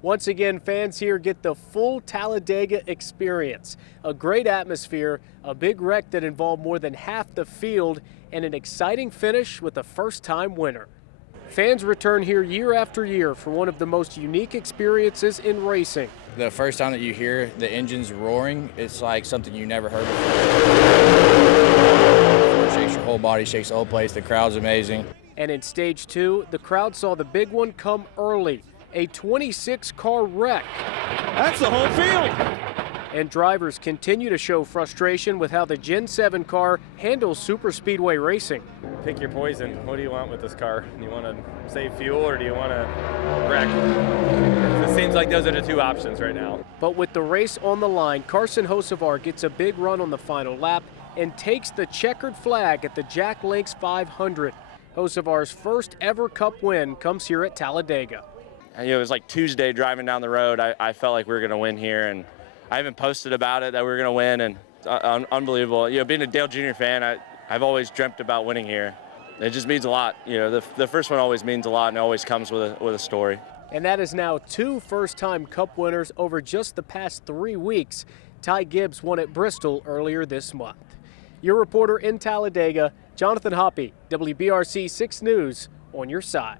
Once again, fans here get the full Talladega experience. A great atmosphere, a big wreck that involved more than half the field, and an exciting finish with a first-time winner. Fans return here year after year for one of the most unique experiences in racing. The first time that you hear the engines roaring, it's like something you never heard before. It shakes your whole body, shakes the whole place. The crowd's amazing. And in stage 2, the crowd saw the big one come early. A 26-car wreck. That's the whole field. And drivers continue to show frustration with how the Gen 7 car handles superspeedway racing. Pick your poison. What do you want with this car? Do you want to save fuel or do you want to wreck? It seems like those are the two options right now. But with the race on the line, Carson Hocevar gets a big run on the final lap and takes the checkered flag at the Jacklinks 500. Hocevar's first ever Cup win comes here at Talladega. It was like Tuesday driving down the road. I felt like we were going to win here, and I even posted about it that we were going to win, and unbelievable. Being a Dale Jr. fan, I've always dreamt about winning here. It just means a lot. The first one always means a lot, and it always comes with a story. And that is now 2 first-time Cup winners over just the past 3 weeks. Ty Gibbs won at Bristol earlier this month. Your reporter in Talladega, Jonathan Hoppy, WBRC 6 News, on your side.